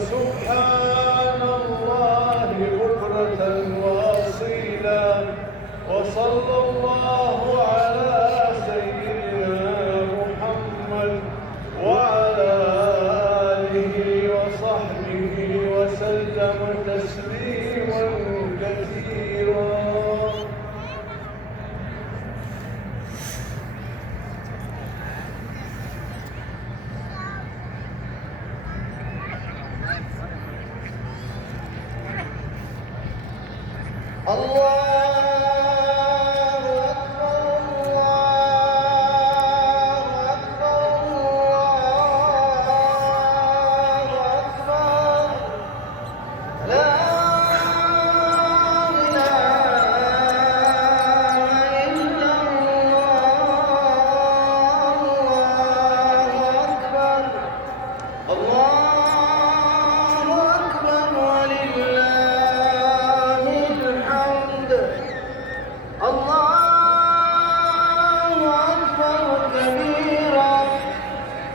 وسبحان الله بكرة وأصيلا، وصلى الله على سيدنا محمد وعلى آله وصحبه وسلم تسليما كثيرا.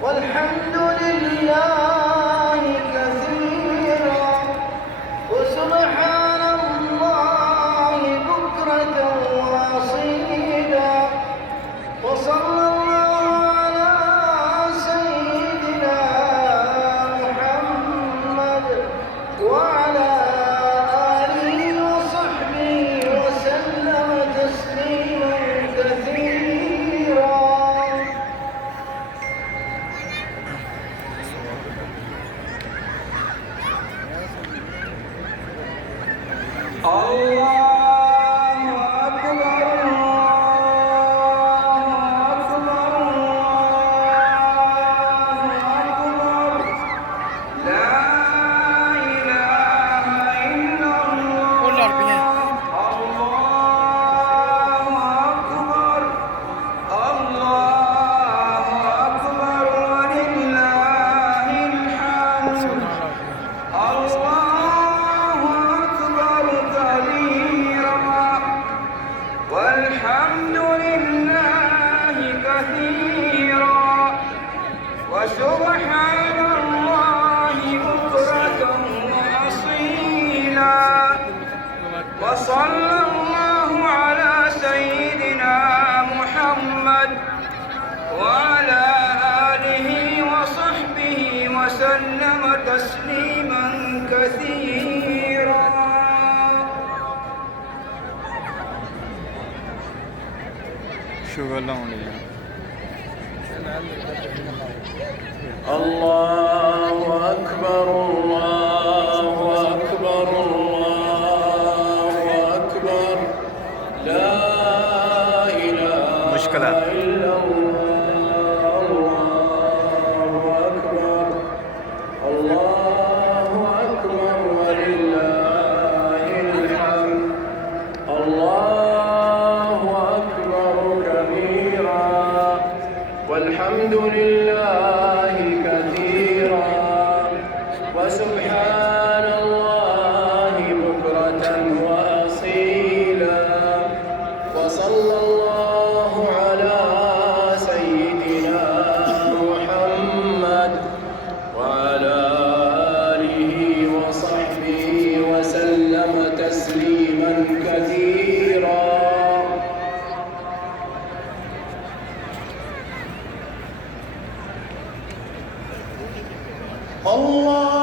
والحمد لله كثيرا وسبحان الله بكرة وأصيلا، وصلى الله على سيدنا محمد وعلى آله وصحبه وسلم تسليما كثيرا. الله أكبر الله أكبر الله أكبر، لا إله إلا الله. الله أكبر الله أكبر ولله الحمد. والحمد لله كثيرا وسبحان الله بكرة وأصيلا، وصلى الله على سيدنا محمد وعلى آله وصحبه وسلم تسليما كثيرا. الله أكبر الله أكبر الله أكبر، لا إله إلا الله. الله أكبر الله أكبر ولله الحمد. الله أكبر كبيرا والحمد لله كثيرا وسبحان الله بكرة وأصيلا، وصلى الله على سيدنا محمد وعلى آله وصحبه وسلم تسليما كثيرا. الله